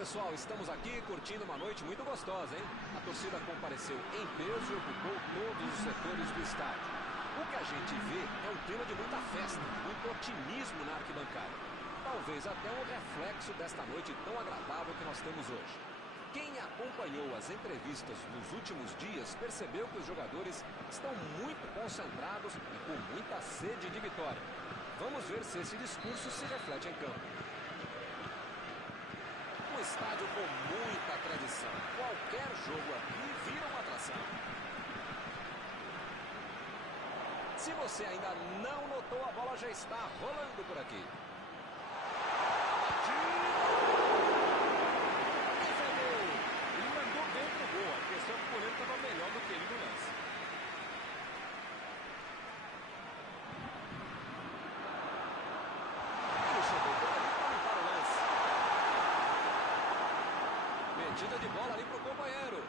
pessoal, estamos aqui curtindo uma noite muito gostosa, hein? A torcida compareceu em peso e ocupou todos os setores do estádio. O que a gente vê é um clima de muita festa, muito otimismo na arquibancada. Talvez até um reflexo desta noite tão agradável que nós temos hoje. Quem acompanhou as entrevistas nos últimos dias percebeu que os jogadores estão muito concentrados e com muita sede de vitória. Vamos ver se esse discurso se reflete em campo. Um estádio com muita tradição. Qualquer jogo aqui vira uma atração. Se você ainda não notou, a bola já está rolando por aqui. Defendeu. Ele mandou bem pro gol. A questão é que o goleiro estava melhor do que ele no lance. Ele chegou por ali para limpar o lance. Metida de bola ali para o companheiro.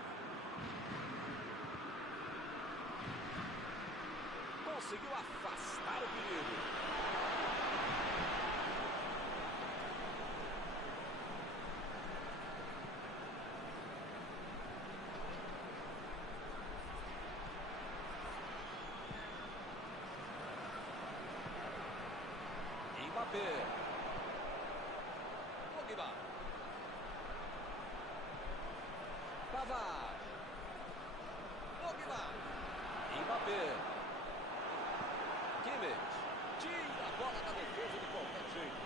Conseguiu afastar o perigo. Mbappé. Pogba. Pavard. Pogba. Mbappé. Kimmich. Tira a bola da defesa de qualquer jeito.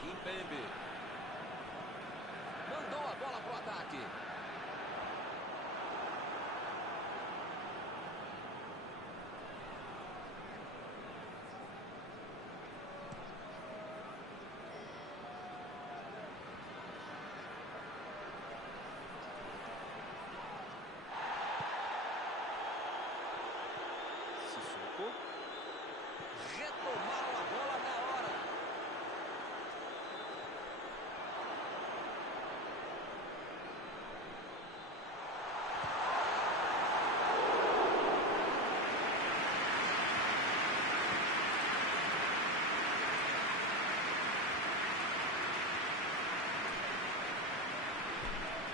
Kimpembe. Mandou a bola pro ataque. Retomaram a bola na hora.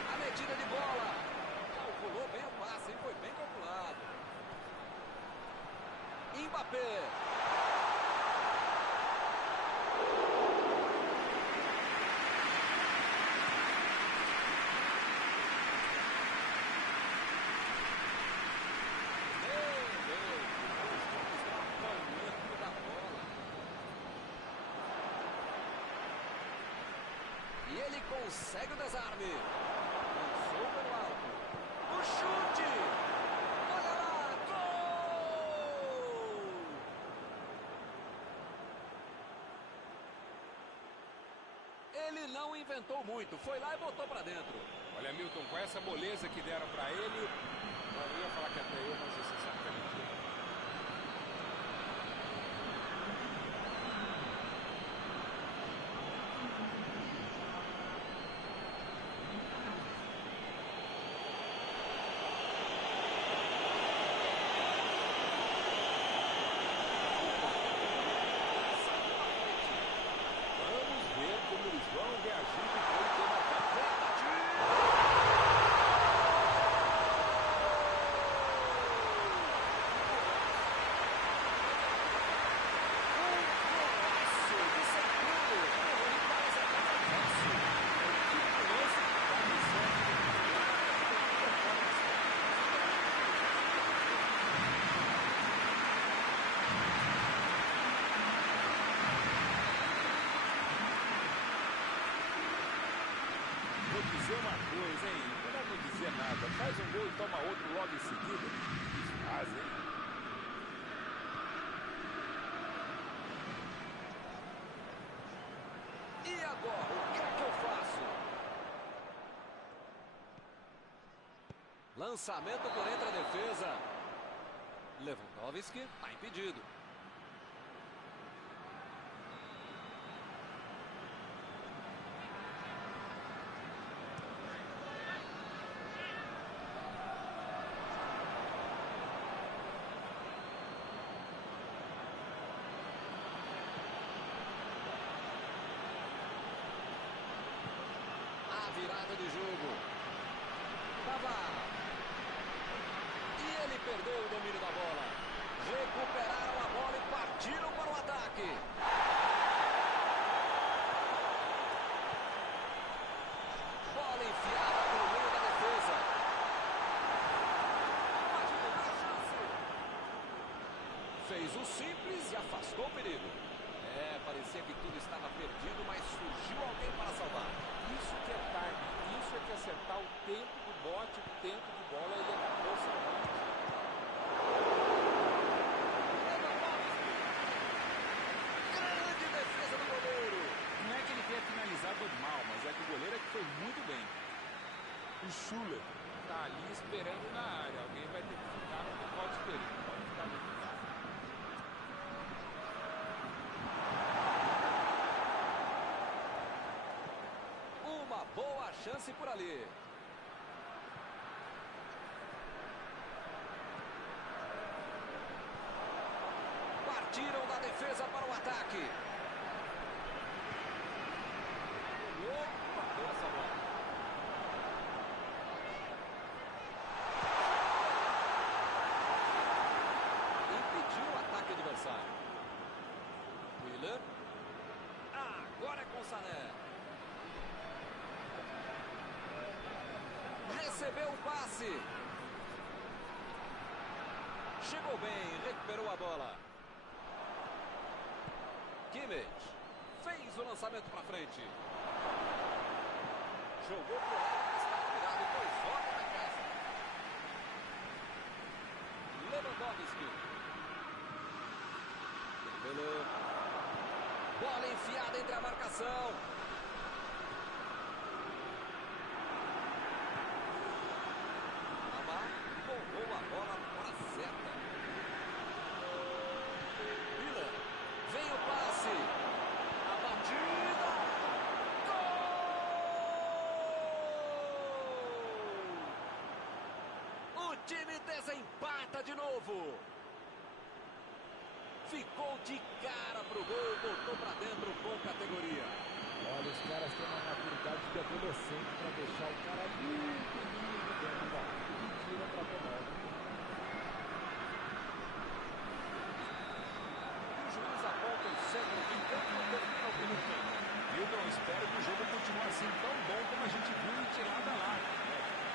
A metida de bola. Calculou bem o passe, foi bem calculado. Mbappé. E ele consegue o desarme. Lançou pelo alto. O chute. Olha lá. Gol! Ele não inventou muito. Foi lá e botou pra dentro. Olha, Milton, com essa moleza que deram pra ele, eu ia falar que até eu, mas você sabe que é mentira. Vou dizer uma coisa, hein? Não vou dizer nada. Faz um gol e toma outro logo em seguida. Que faz, hein? E agora, o que é que eu faço? Lançamento por entre a defesa. Lewandowski está impedido. virada de jogo. Pavar. E ele perdeu o domínio da bola. Recuperaram a bola e partiram para o ataque. Bola enfiada pelo meio da defesa. Imagina a chance. Fez o simples e afastou o perigo. Parecia que tudo estava perdido, mas surgiu alguém para salvar. Isso que é timing, isso é que acertar o tempo do bote, o tempo de bola, ele acabou salvando. Grande defesa do goleiro. Não é que ele tenha finalizado mal, mas é que o goleiro é que foi muito bem. O Schuller tá ali esperando na área. Alguém vai ter que ficar no decote dele. Não pode ficar muito tarde. Uma boa chance por ali. Partiram da defesa para o ataque. Opa, boa essa bola. Impediu o ataque adversário. Willer. Agora é com Sané. Recebeu o passe. Chegou bem, recuperou a bola. Kimmich fez o lançamento para frente. Jogou pro lado que estava virado e foi volta na casa. Lewandowski. Dembélé. Bola enfiada entre a marcação. Amar bombou a bola para a certa. Miller. Vem o passe. A batida. Gol! O time desempata de novo. Ficou de cara pro gol, botou pra dentro com categoria. Olha, os caras têm uma maturidade de adolescente para deixar o cara muito dentro da área e tira para tomar. E o juiz aponta o centro enquanto termina o primeiro tempo. Milton, espero que o jogo continue assim tão bom como a gente viu em tirada lá.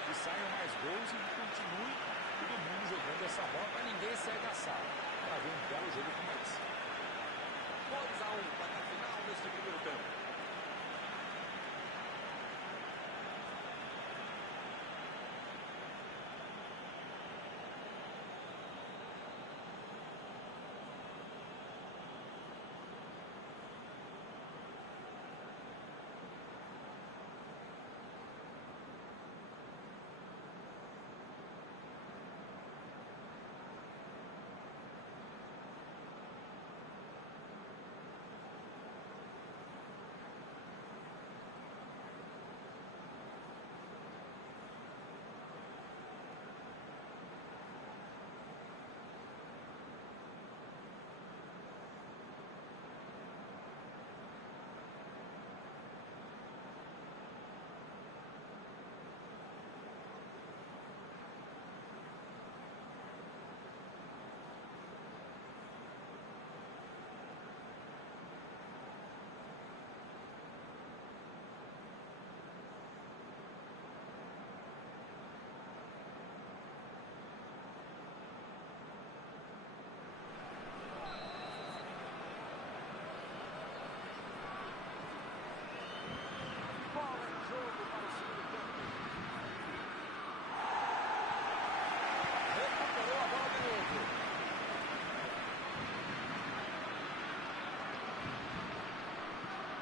Que saiam mais gols e que continue todo mundo jogando essa bola para ninguém sair da sala. Para ver um belo jogo como esse. 2-1, placar final neste primeiro tempo.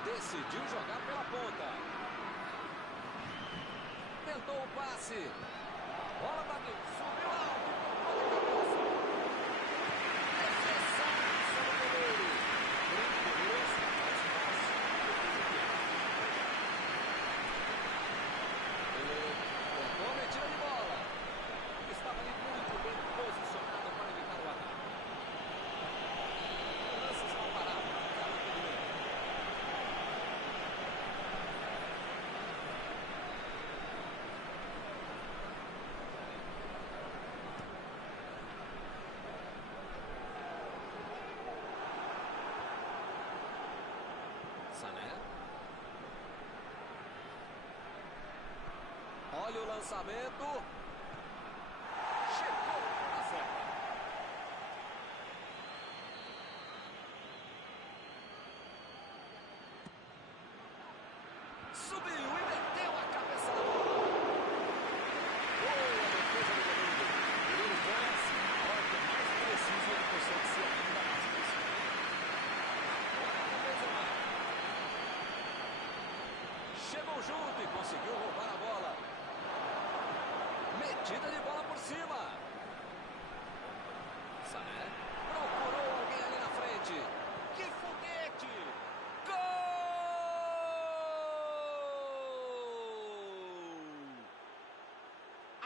Decidiu jogar pela ponta. Tentou o passe. A bola tá vindo. Subiu alto e tocou de cabeça. Defesaça do goleiro. Tentou a metida de bola. Estava ali muito bem posicionado para evitar o ataque. Lances mal parados. lançamento. Chegou na certa. Subiu e meteu a cabeça na bola. Boa defesa do goleiro. Ele vai assim, na hora que é mais preciso, ele consegue ser ainda mais preciso. Agora com o Benzema. Chegou junto e conseguiu roubar a bola. Metida de bola por cima. Sané procurou alguém ali na frente. Que foguete! Gol!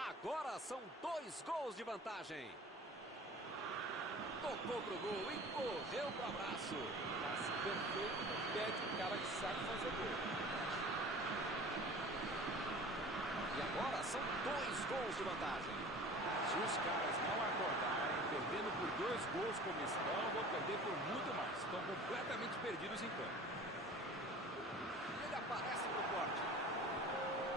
Agora são 2 gols de vantagem. Tocou pro gol e correu pro abraço. Passe perfeito no pé de um cara que sabe fazer gol. E agora são 2 gols de vantagem. Se os caras não acordarem, perdendo por 2 gols como estão, vão perder por muito mais. Estão completamente perdidos em campo. Ele aparece pro corte.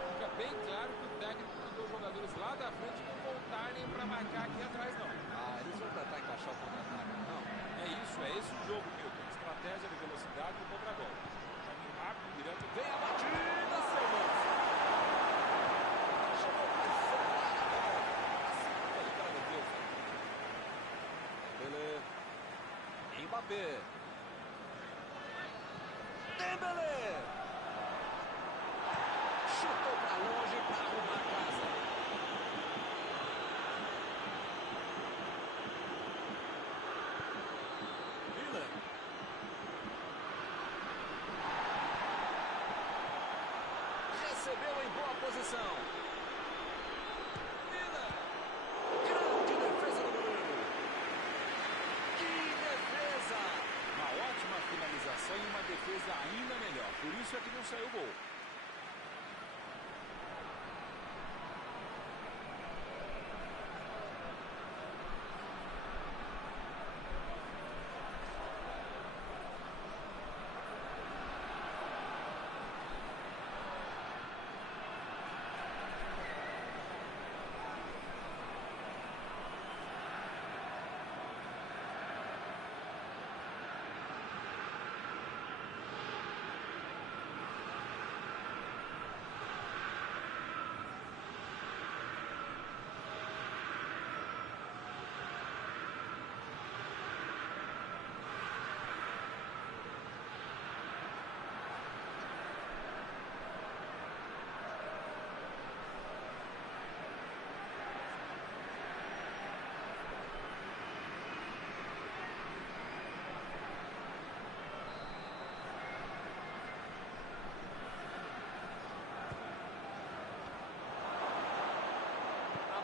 Fica bem claro que o técnico mandou os jogadores lá da frente não voltarem para marcar aqui atrás, não. Eles vão tentar encaixar o contra-ataque, não? É isso, é esse o jogo, Milton. Estratégia de velocidade e contra-golpe. Jogo rápido, direto. Vem a batida, seu lance. Chegou mais celular na bola. Assim foi para a defesa. Dembélé. Mbappé. Dembélé. Chutou para longe para arrumar a casa. Milan. Recebeu em boa posição. Milan. Grande defesa do goleiro. Que defesa! Uma ótima finalização e uma defesa ainda melhor. Por isso é que não saiu gol.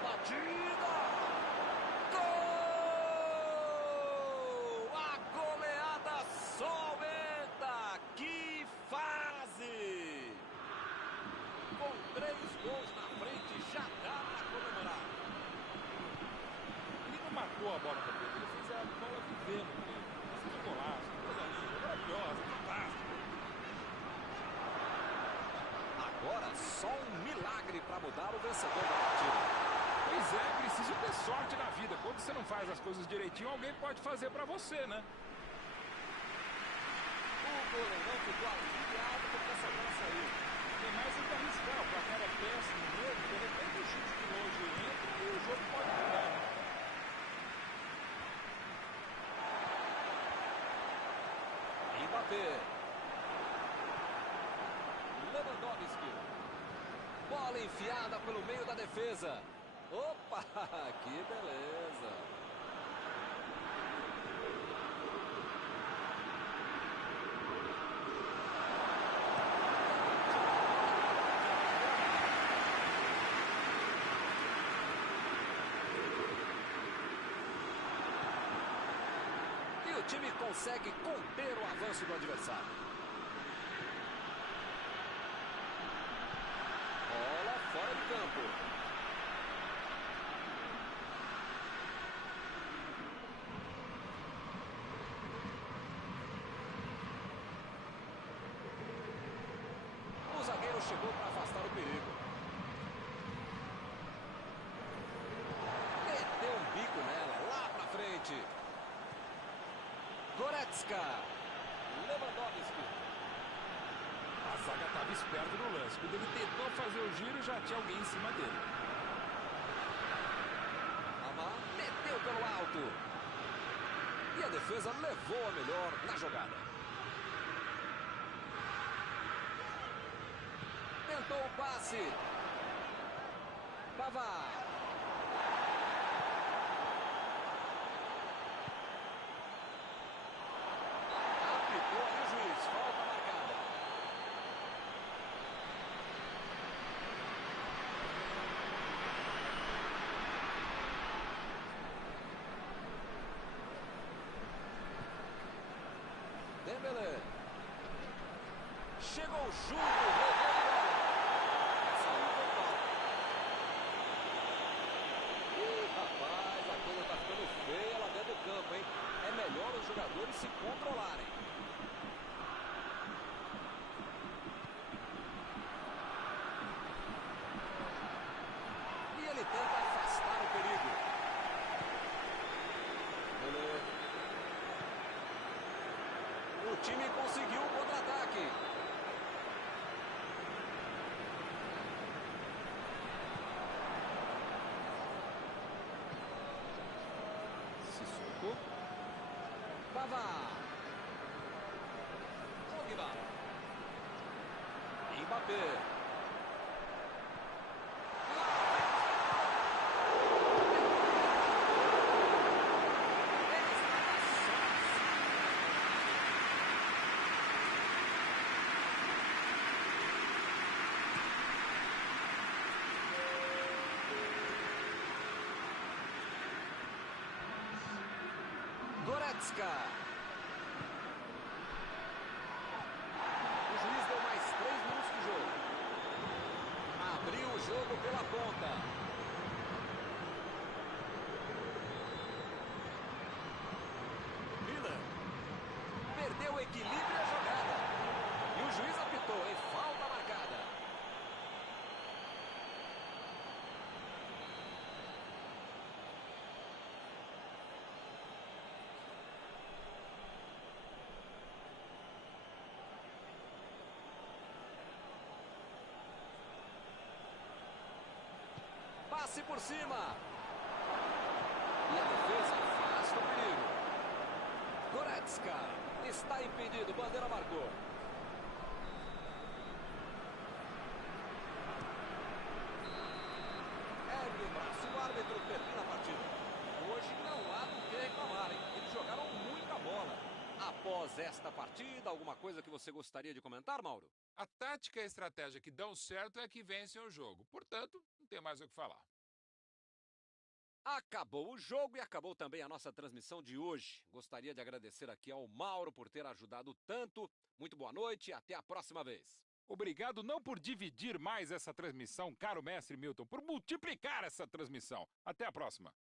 Batida! Gol! A goleada só aumenta! Que fase! Com 3 gols na frente, já dá para comemorar. Ele não marcou a bola no peito, ele fez a bola viver no peito. Esse foi golaço, coisa linda, maravilhosa, fantástico. Agora só um milagre para mudar o vencedor da partida. Pois é, preciso ter sorte na vida. Quando você não faz as coisas direitinho, alguém pode fazer pra você, né? O goleirão ficou aliviado porque essa bola saiu. Tem mais um que arriscar, o placar é péssimo mesmo. De repente o chute de longe entra e o jogo pode mudar. Mbappé. Lewandowski. Bola enfiada pelo meio da defesa. Opa, que beleza. E o time consegue conter o avanço do adversário. Bola fora do campo. O zagueiro chegou para afastar o perigo. Goretzka. Lewandowski. A zaga estava esperta no lance. Quando ele tentou fazer o giro, já tinha alguém em cima dele. Amar meteu pelo alto. E a defesa levou a melhor na jogada. Tentou o passe. Pavard. Apitou ali o juiz. Falta marcada. Dembélé. Chegou junto. Roubou a bola. Essa aí foi falta. Ih, rapaz, a coisa tá ficando feia lá dentro do campo, hein? É melhor os jogadores se controlarem. E ele tenta afastar o perigo. O time conseguiu o contra-ataque. Sissoko. Pavard. Pogba. Mbappé. Goretzka. O juiz deu mais 3 minutos de jogo. Abriu o jogo pela ponta. Miller. Perdeu o equilíbrio e a jogada. E o juiz apitou, hein? Falta marcada. Passe por cima. E a defesa afasta o perigo. Goretzka está impedido. Bandeira marcou. Ergue o braço. O árbitro termina a partida. Hoje não há do que reclamar, hein? Eles jogaram muita bola. Após esta partida, alguma coisa que você gostaria de comentar, Mauro? A tática e a estratégia que dão certo é a que vencem o jogo. Portanto, não tem mais o que falar. Acabou o jogo e acabou também a nossa transmissão de hoje. Gostaria de agradecer aqui ao Mauro por ter ajudado tanto. Muito boa noite e até a próxima vez. Obrigado não por dividir mais essa transmissão, caro mestre Milton, por multiplicar essa transmissão. Até a próxima.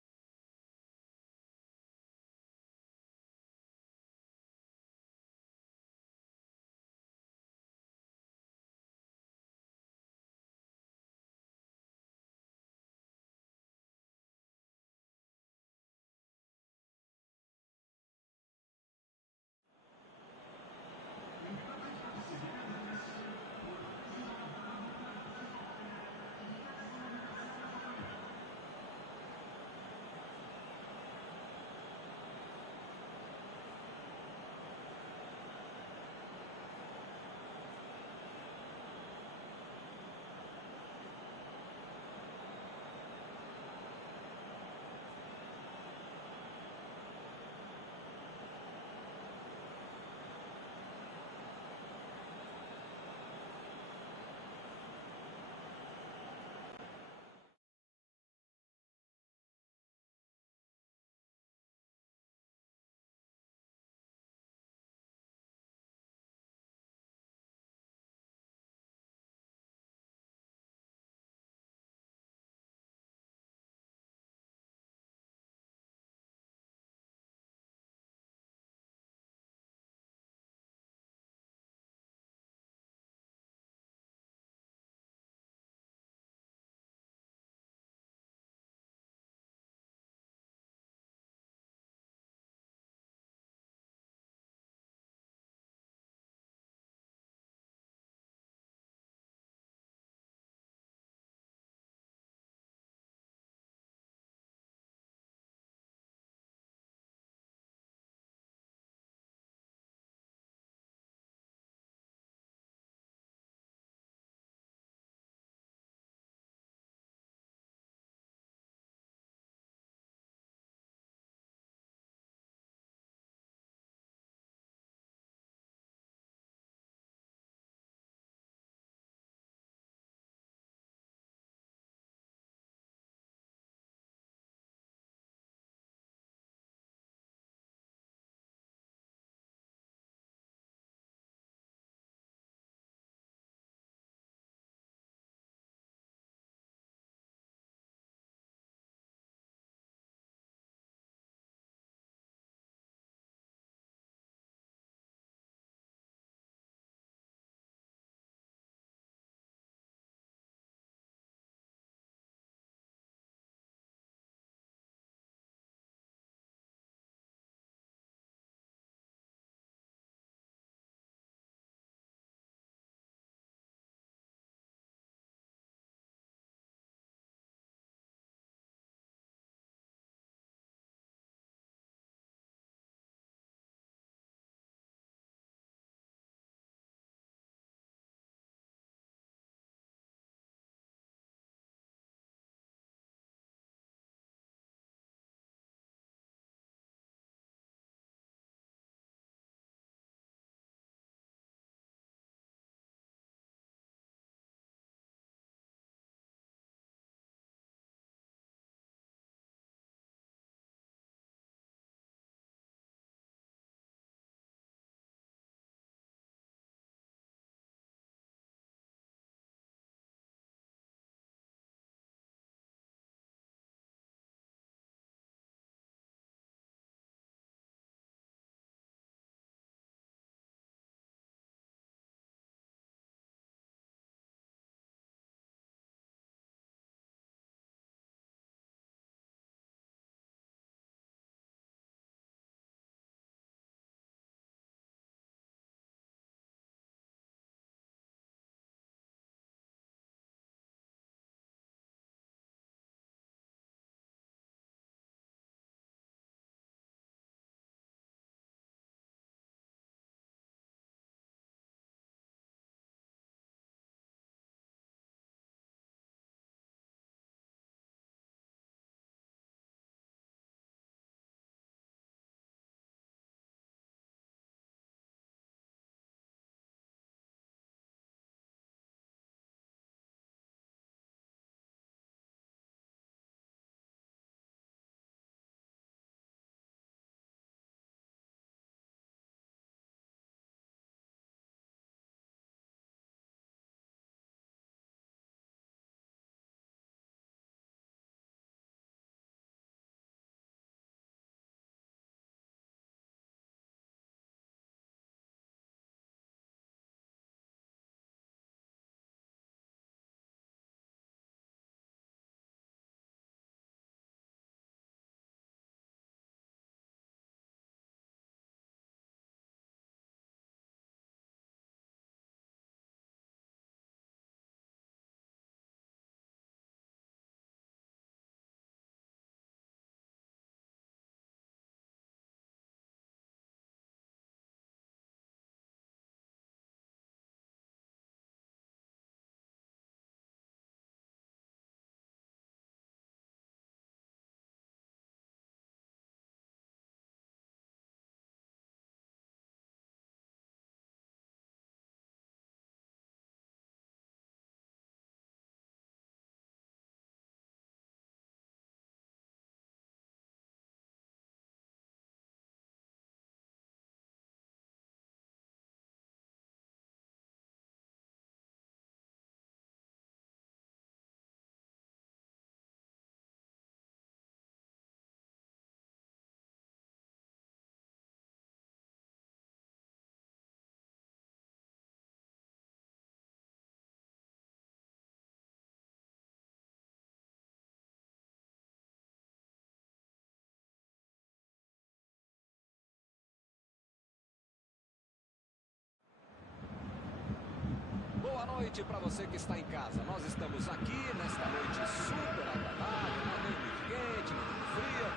noite para você que está em casa. Nós estamos aqui nesta noite super agradável, nem muito quente, nem muito fria,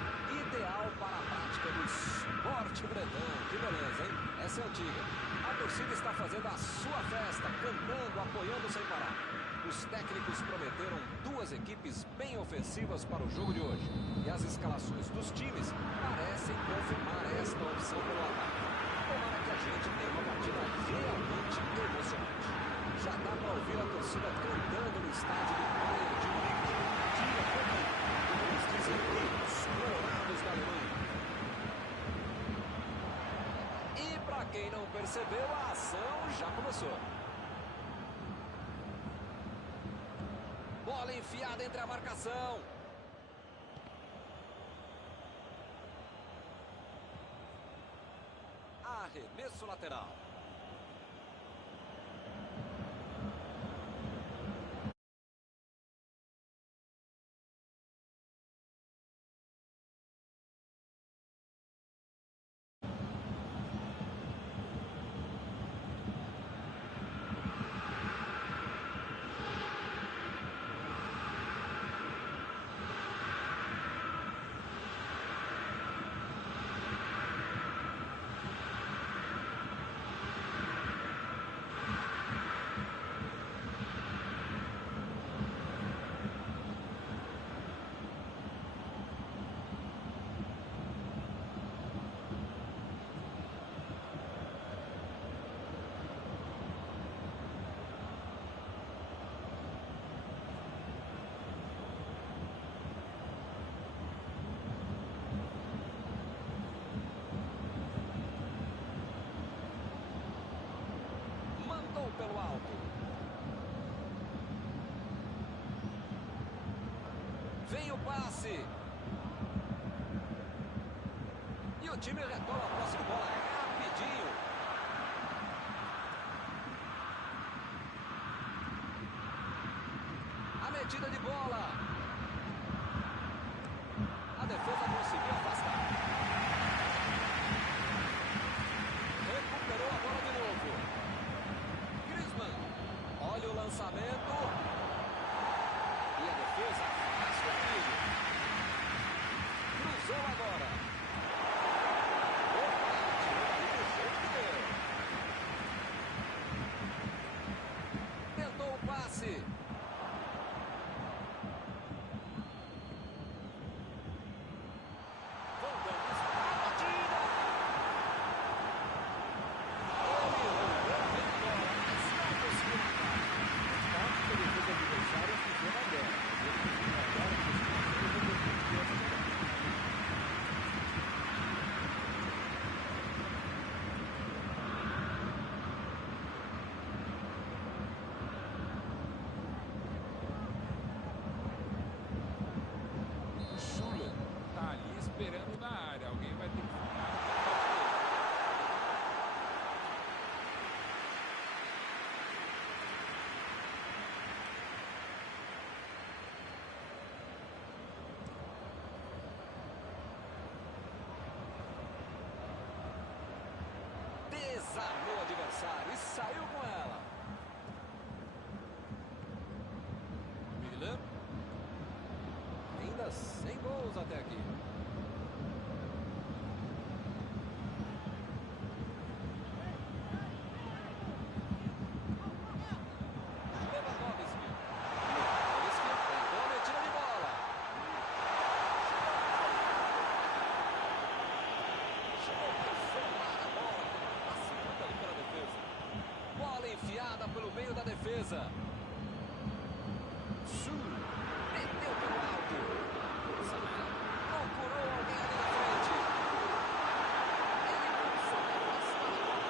ideal para a prática do esporte bretão. Que beleza, hein? Essa é antiga. A torcida está fazendo a sua festa, cantando, apoiando sem parar. Os técnicos prometeram duas equipes bem ofensivas para o jogo de hoje. E as escalações dos times parecem confirmar esta opção pelo ataque. Tomara que a gente tenha uma partida realmente emocionante. Já dá para ouvir a torcida cantando no estádio do Bayern de Munique. Tira como eles dizem aqui, os colorados da Alemanha. E para quem não percebeu, a ação já começou. Bola enfiada entre a marcação. Arremesso lateral. Pelo alto. Vem o passe. E o time retoma a posse de bola rapidinho. A metida de bola. A defesa conseguiu afastar. Recuperou a bola de novo. Olha o lançamento. E a defesa faz o perigo. Cruzou agora. Opa, tirou ali do jeito que deu. Tentou o passe. Vão dando a batida. Esperando na área, alguém vai ter que ficar. Desarmou o adversário e saiu com ela. Milan. Ainda sem gols até aqui. Enfiada pelo meio da defesa. Meteu pelo alto. Samuel procurou alguém ali na frente. Ele consegue afastar a bola.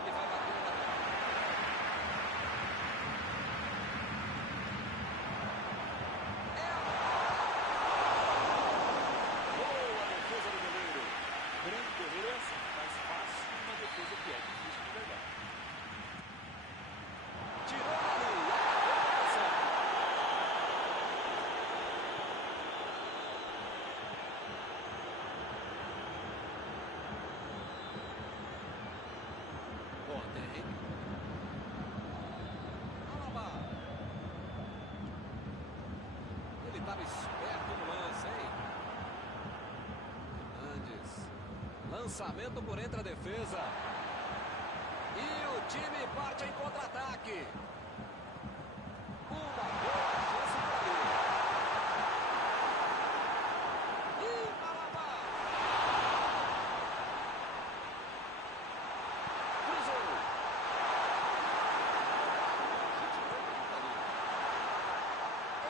Ele vai bater na bola. Lançamento por entre a defesa. E o time parte em contra-ataque. Uma boa chance por ali. E Alaba. Cruzou.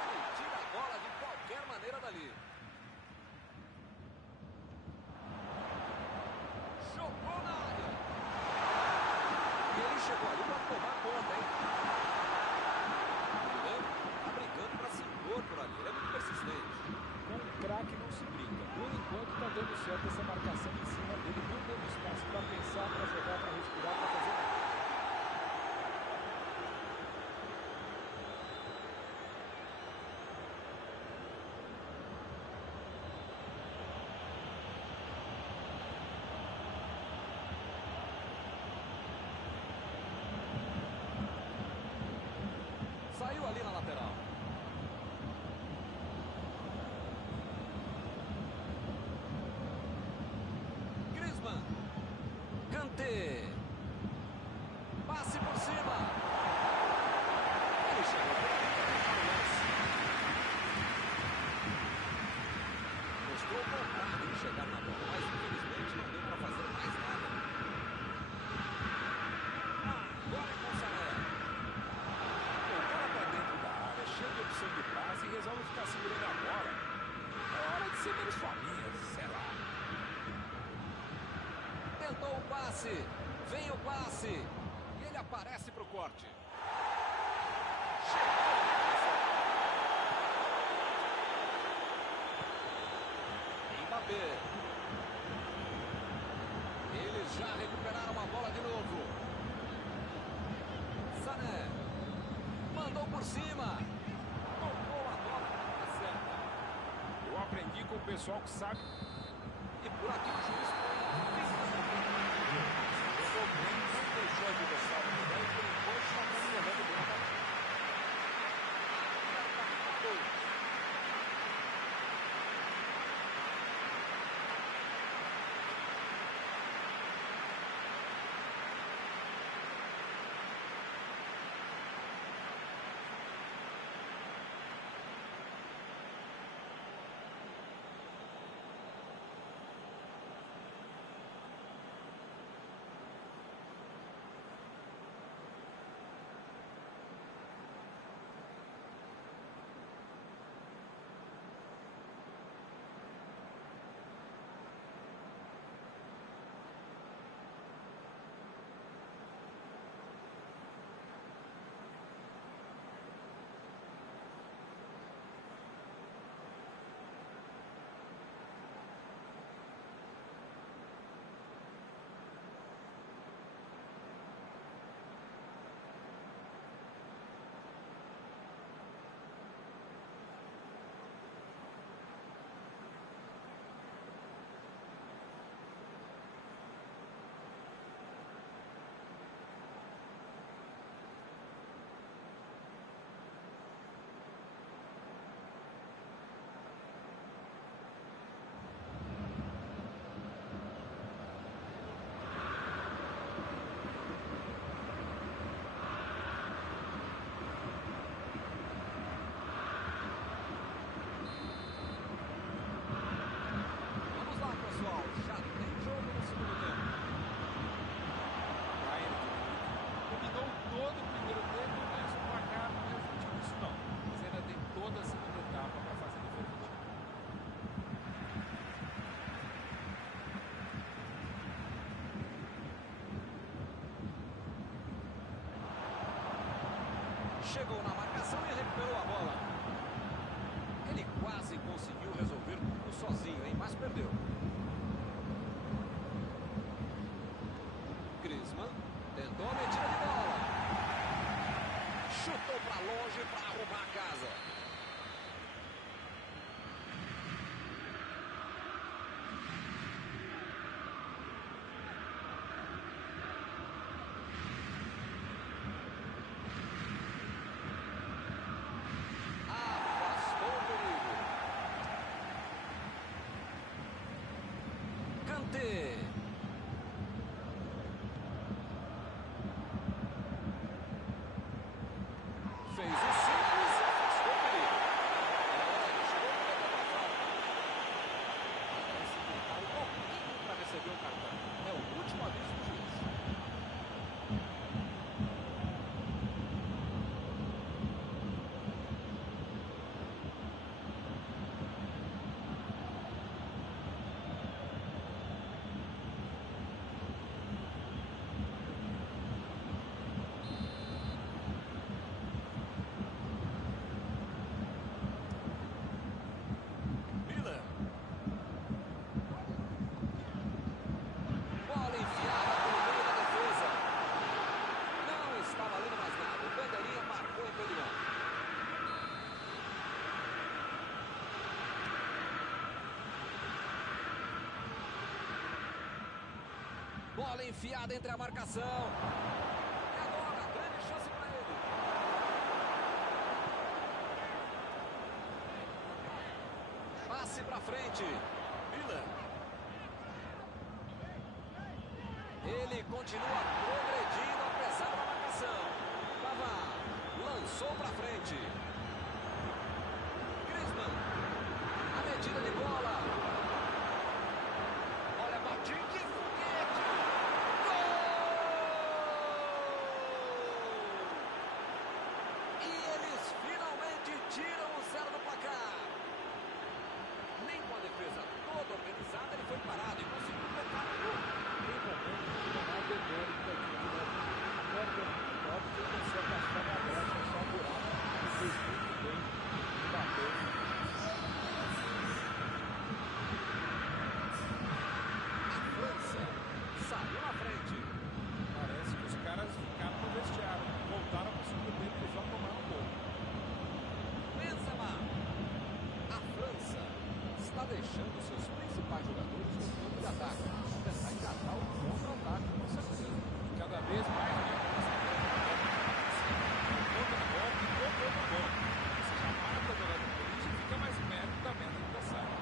Ele tira a bola de qualquer maneira dali. Jogou na área. E ele chegou ali para tomar conta, hein? Tá brigando para se impor por ali. Ele é muito persistente. Com um craque não se brinca. Por enquanto tá dando certo essa marcação em cima dele, não dando espaço para pensar, para jogar, para respirar, para fazer nada. Saiu ali na lateral. Griezmann. Kanté. Passe por cima. Ele chegou por ali para fechar o lance. Mostrou vontade de chegar na bola, mas infelizmente não deu para fazer mais nada. Agora é com o Sané. O cara tá dentro da área, cheio de opção de passe e resolve ficar segurando a bola. É hora de ser menos faminha, sei lá. Tentou o passe. Vem o passe. E ele aparece para o corte. Mbappé. Eles já recuperaram a bola de novo. Sané. Mandou por cima. Tocou a bola na certa. Eu aprendi com o pessoal que sabe. E por aqui o juiz foi Jogou bem, não deixou o adversário mudar e por enquanto está controlando bem a partida. Chegou na marcação e recuperou a bola. Ele quase conseguiu resolver tudo sozinho, hein? Mas perdeu. Griezmann tentou a metida de bola. Chutou para longe para arrumar a casa. Afastou o perigo. Kanté. Bola enfiada entre a marcação. E agora, grande chance para ele. Passe para frente. Vila. Ele continua progredindo apesar da marcação. Pavard lançou para frente. Griezmann. A medida de bola. Olha a batida, que foguete. Gol! E eles finalmente tiram o 0 do placar. Nem com a defesa toda organizada ele foi parado e conseguiu tocar no gol. Tem momento que não há demérito aqui. Agora tem muito óbvio que ele consegue achar a brecha, achar o buraco. Fez muito bem no bateu. A França saiu na frente. Parece que os caras ficaram no vestiário. Voltaram para o segundo tempo e já tomaram um gol. Benzema. A França está deixando seus principais jogadores no campo de ataque. Tentar engatar o contra-ataque, com certeza. E cada vez mais, né? Conta de bola e tocou no gol. Você já para para jogar no polícia e fica mais perto da meta adversária.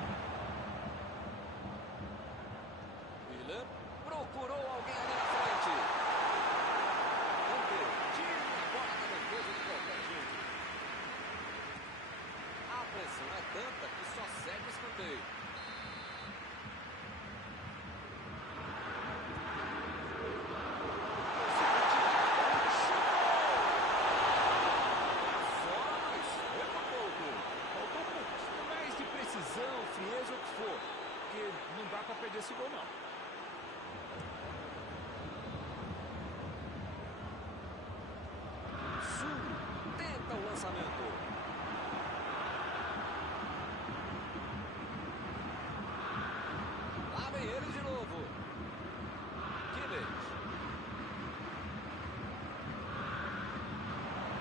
Vila procurou alguém ali na frente. Kanté tira a bola na defesa de qualquer jeito. A pressão é tanta que só segue o escanteio. Frieza ou o que for, porque não dá para perder esse gol não. Sul tenta o lançamento. Lá vem eles de novo. Kimmich.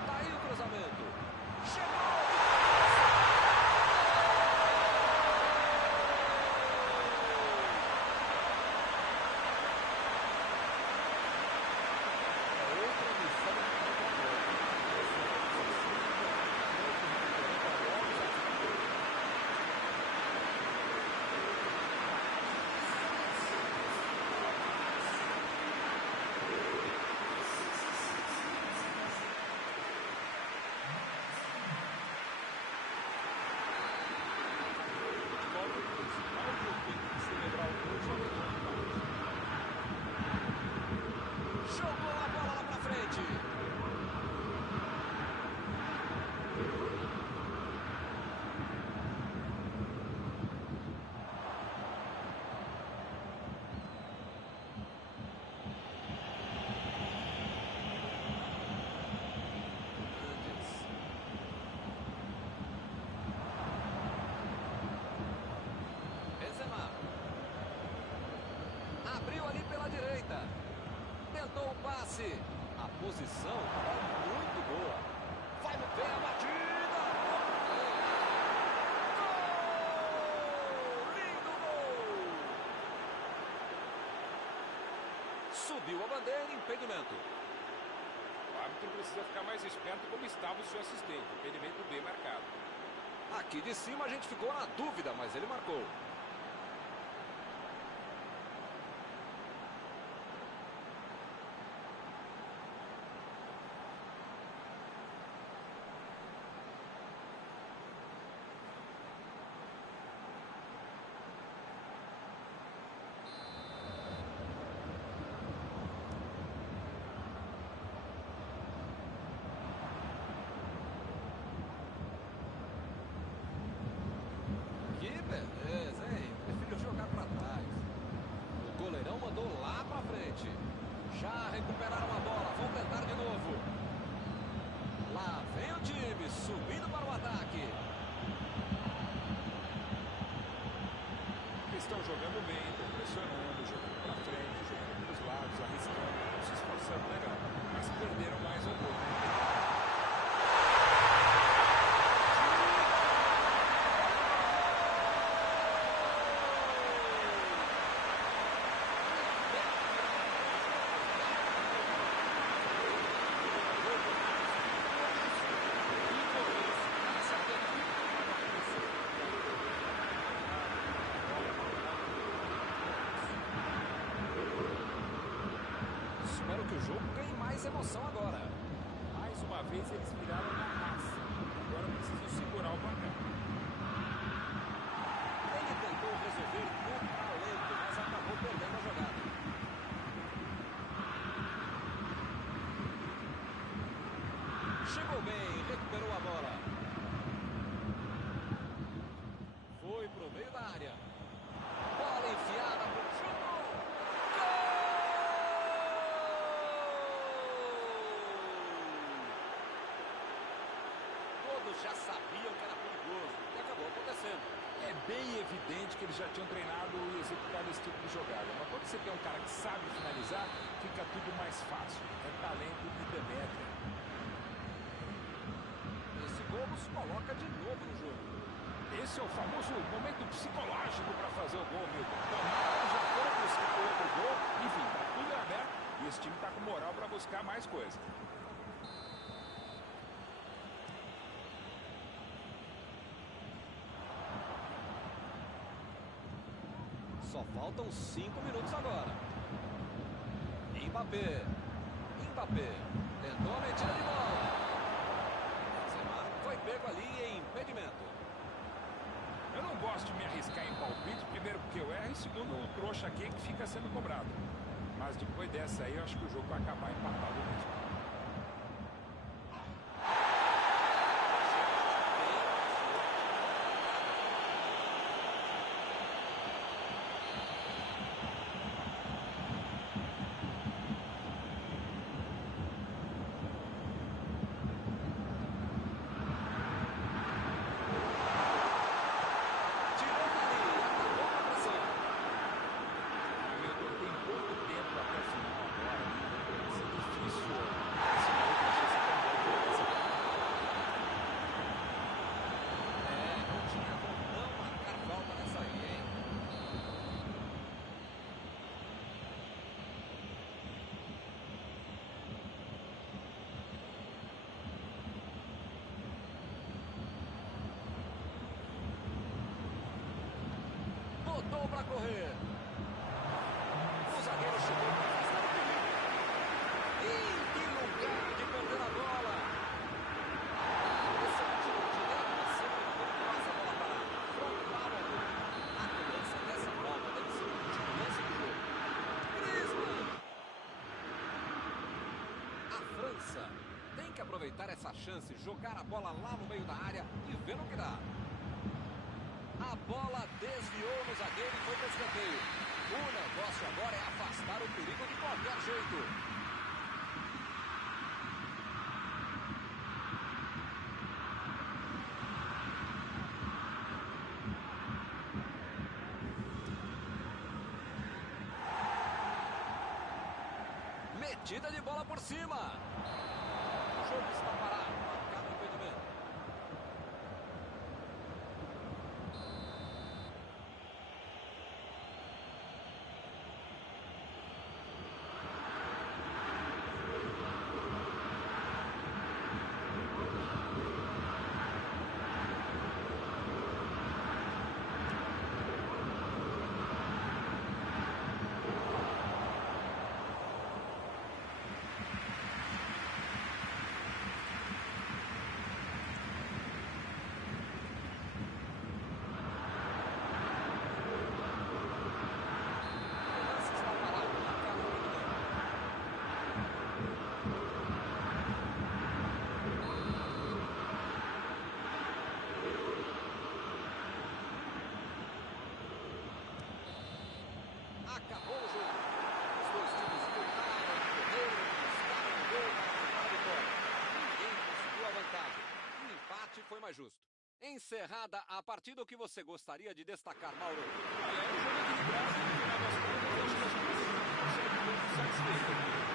Tá aí o cruzamento. Chegou! Jogou a bola lá pra frente. Benzema. Abriu ali pela direita. Tentou o passe. A posição é muito boa. Vai bem a batida. Gol! Lindo gol! Subiu a bandeira, impedimento. O árbitro precisa ficar mais esperto como estava o seu assistente. Impedimento bem marcado. Aqui de cima a gente ficou na dúvida, mas ele marcou. Que beleza, hein? Prefiro jogar pra trás. O goleirão mandou lá pra frente. Já recuperaram a bola, vão tentar de novo. Lá vem o time, subindo para o ataque. Estão jogando bem, estão pressionando, jogando pra frente, jogando pros lados, arriscando, se esforçando legal. Mas perderam mais um gol. espero que o jogo ganhe mais emoção agora. Mais uma vez eles viraram na raça. Agora precisam segurar o placar. Ele tentou resolver no talento, mas acabou perdendo a jogada. Chegou bem, recuperou a bola. Foi pro meio da área. Bola enfiada pro chute. Gol! Todos já sabiam que era perigoso e acabou acontecendo. É bem evidente que eles já tinham treinado e executado esse tipo de jogada. Mas quando você tem um cara que sabe finalizar, fica tudo mais fácil. É talento e Demétria. Esse gol nos coloca de novo no jogo. Esse é o famoso momento psicológico para fazer o gol, Milton. Tomaram, já foram buscar o outro gol. Enfim, tá tudo aberto e esse time tá com moral para buscar mais coisa. Só faltam 5 minutos agora. Mbappé. Tentou a metida de bola. Benzema foi pego ali em impedimento. Eu não gosto de me arriscar em palpite, primeiro porque eu erro e segundo o trouxa aqui que fica sendo cobrado. Mas depois dessa aí eu acho que o jogo vai acabar empatado mesmo. Botou para correr. O zagueiro chegou para afastar o perigo. Ih, que lugar de perder a bola. Esse é um tiro direto na cima do gol que faz a bola parar. Frontal ao gol. A cobrança dessa bola deve ser o último lance do jogo. Griezmann. A França tem que aproveitar essa chance, jogar a bola lá no meio da área e ver no que dá. A bola desviou no zagueiro e foi para o escanteio. O negócio agora é afastar o perigo de qualquer jeito. Metida de bola por cima. O jogo está parado. Marcado o impedimento. Acabou o jogo. Os dois times lutaram, correram, buscaram o gol para tentar a vitória. Ninguém conseguiu a vantagem. O empate foi mais justo. Encerrada a partida, o que você gostaria de destacar, Mauro? Olha, é um jogo equilibrado e no final das contas, acho que as duas equipes conseguem satisfeitas.